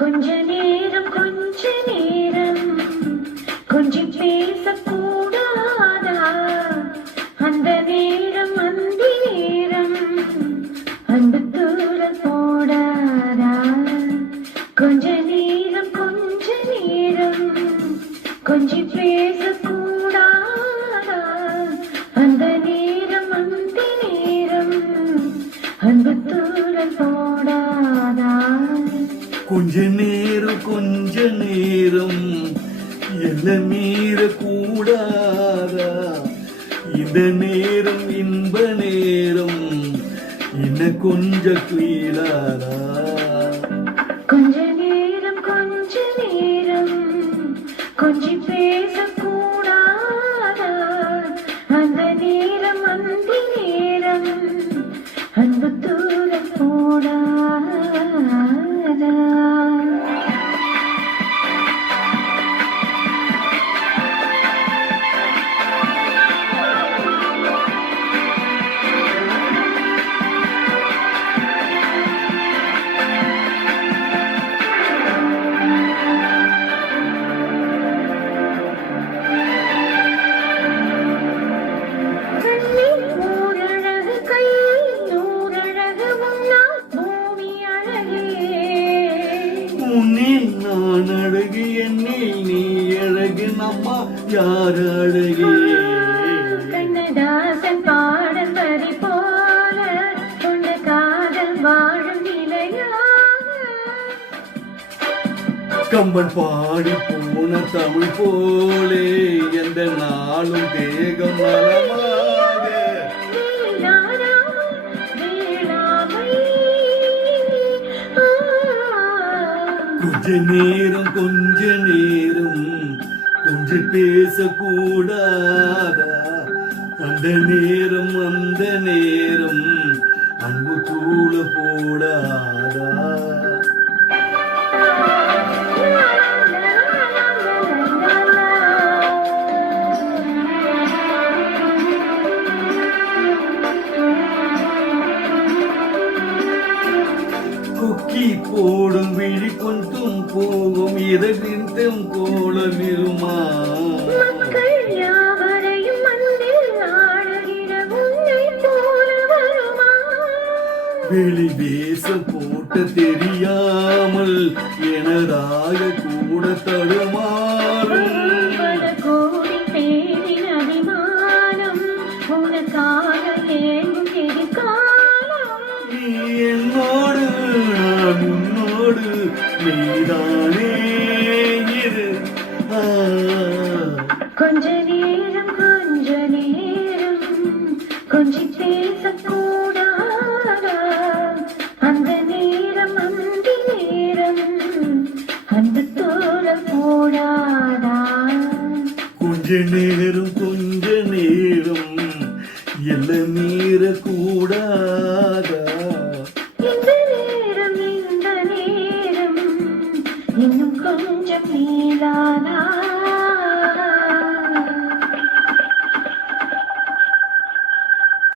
கொஞ்ச நேரம் கொஞ்சம் பேசக்கூடாதா? அந்த நேரம் அந்தி நேரம் அன்பு தூரம் போடாதா? கொஞ்ச நேரம் கொஞ்சம் பேசக்கூடாதா? அந்த நேரம் அந்தி நேரம் அன்பு தூரம் போடாதா? கொஞ்ச நேரம் எல்லாம் மீற கூடாதா? இந்த நேரம் இன்ப நேரம் என்ன கொஞ்சம் கீழாதா? கொஞ்ச நேரம் கொஞ்சம் பேசக்கூடாதா? அந்த நேரம் அந்தி நேரம் அன்பு தூரம் போடாதா? உன்னில் நான் அழகு, என்னில் நீ அழகு, நம்மா யார் அழகே? கண்ணதாசன் பாடல் வரி போல உன்ன காதல் வாழும் நிலையாக கம்பன் பாடி போன தமிழ் போலே எந்த நாளும் தேகம் நலமாக கொஞ்ச நேரம் கொஞ்சம் பேசக்கூடாதா? அந்த நேரம் அன்பு தூள போடாதா? கொக்கி போடும் விழி கொஞ்சம் போகும் இரவின் கோல விருமா மக்கள் யாவரையும் மண்ணில் ஆடுகிற உன்னை போல வருமா? வெளி வேச போட்ட தெரியாமல் எனதாக கூட தடுமாறும் பல கோடி பேரின் அபிமானம் உனக்காக ஏங்கும் எதிர்காலம். நீ என்னோடு நான் உன்னோடு நீதானே இரு. கொஞ்ச நேரம் கொஞ்சம் பேசக்கூடாதா? அந்த நேரம் அந்தி நேரம் அன்பு தூரம் போடாதா? கொஞ்ச